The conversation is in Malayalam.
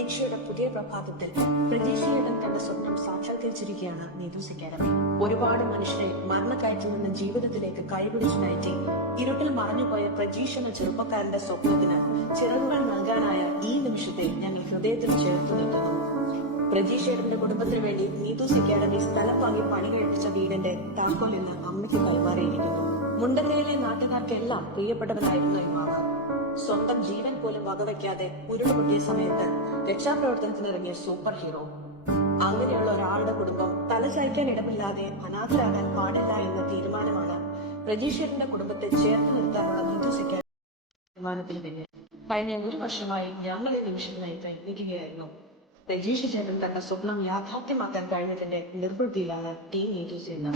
പ്രതീക്ഷയുടെ പുതിയ പ്രഭാതത്തിൽ പ്രതീക്ഷയുടെ തന്റെ സ്വപ്നം സാക്ഷാത്കരിച്ചിരിക്കുകയാണ് നീതൂസ് അക്കാദമി. ഒരുപാട് മനുഷ്യരെ മരണക്കയറ്റിൽ നിന്ന് ജീവിതത്തിലേക്ക് കൈപിടിച്ചു നയിറ്റി ഇരുട്ടിൽ മറഞ്ഞുപോയ പ്രതീക്ഷ എന്ന ചെറുപ്പക്കാരന്റെ സ്വപ്നത്തിന് ചിറകുകൾ നൽകാനായ ഈ നിമിഷത്തെ ഞങ്ങൾ ഹൃദയത്തിൽ ചേർത്തു നിർത്തുന്നു. പ്രതീക്ഷയുടെ കുടുംബത്തിന് വേണ്ടി നീതൂസ് അക്കാദമി സ്ഥലം വാങ്ങി പണി കഴിപ്പിച്ച വീടിന്റെ താക്കോൽ ഇന്ന് അമ്മയ്ക്ക് കൈമാറിയിരിക്കുന്നു. മുണ്ടക്കയിലെ നാട്ടുകാർക്കെല്ലാം പ്രിയപ്പെട്ടവനായിരുന്നു യുവാവ്. സ്വന്തം ജീവൻ പോലും വകവയ്ക്കാതെ ഉരുളുപൊട്ടിയ സമയത്ത് രക്ഷാപ്രവർത്തനത്തിനിറങ്ങിയ സൂപ്പർ ഹീറോ. അങ്ങനെയുള്ള ഒരാളുടെ കുടുംബം തലചായ്ക്കാൻ ഇടമില്ലാതെ അനാഥരാകാൻ പാടില്ല എന്ന തീരുമാനമാണ് പ്രതീക്ഷയുടെ കുടുംബത്തെ ചേർത്ത് നിർത്താനുള്ള നീതൂസ് അക്കാദമി തീരുമാനത്തിന് പിന്നിൽ. കഴിഞ്ഞ 1 വർഷമായി ഞങ്ങൾ ഈ നിമിഷത്തിനായി പ്രയത്നിക്കുകയായിരുന്നു. പ്രതീക്ഷ ചേട്ടൻ തന്റെ സ്വപ്നം യാഥാർത്ഥ്യമാക്കാൻ കഴിഞ്ഞതിന്റെ നിർവൃത്തിയിലാണ് ടീം നീതൂസ് എന്ന്.